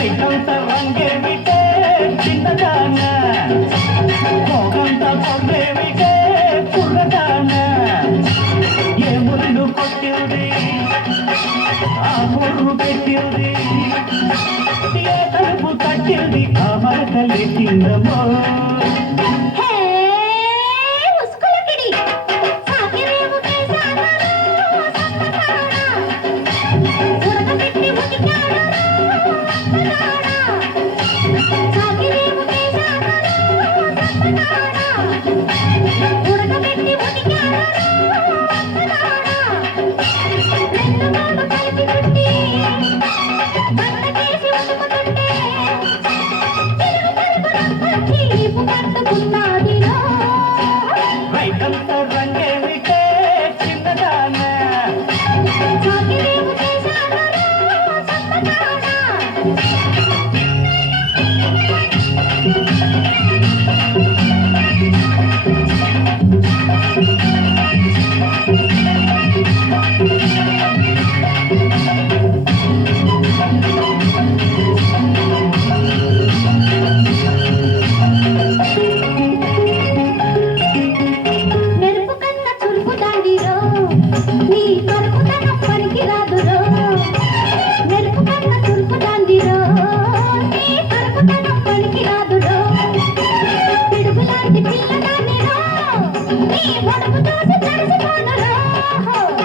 రైకంత రంగేమిటే చిన్నదాన కోకంత పొర్రేమిటే కుర్రదాన ఏ ముళ్ళు కొట్టింది ఆ కొర్రు పెట్టింది ఏ తలుపు తట్టింది ఆ మరకలెట్టిందమ్మో రైకంత రంగేమిటే చిన్నదాన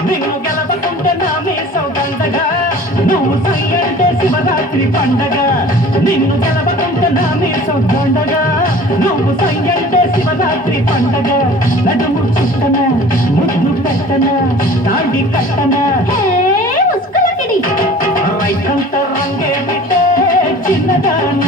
నిన్ను గెలవకుంటే నా మీసం దండగా నువ్వు సై అంటే శివరాత్రి పండగ నిన్ను గెలవకుంటే నా మీసం దండగా నువ్వు సై అంటే శివరాత్రి పండగ నడుము చుట్టన ముద్దు పెట్టన తాడి కట్టన రైకంత రంగేమిటే చిన్నదాన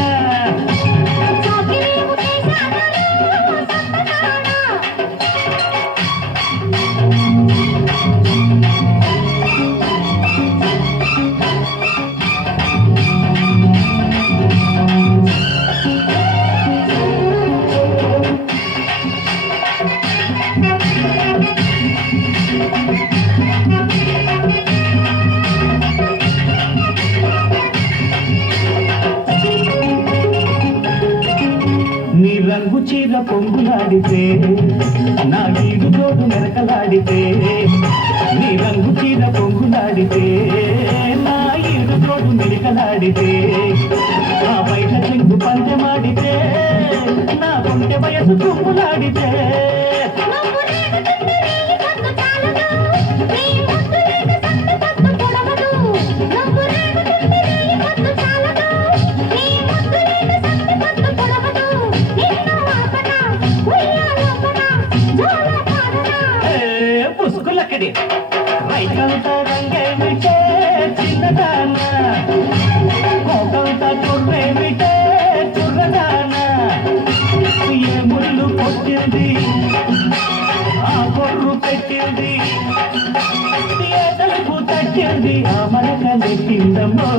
నీ రంగు చీర పొంగులాడితే నా వీడు తోడు మెరకలాడితే నీ రంగు చీర పొంగులాడితే నా ఈడు తోడు మెరకలాడితే ఆ బయట చెంగు పందెమాడితే నా కొంటె వయసు తుమ్ములాడితే పుసుకులక్కడి రైకంత రంగేమిటే చిన్నదాన కోకంత కుర్రేమిటే కుర్రదాన ఏ ముళ్ళు కొట్టింది ఆ కొర్రు పెట్టింది ఏ తలుపు తట్టింది ఆ మరకలెట్టిందమ్మో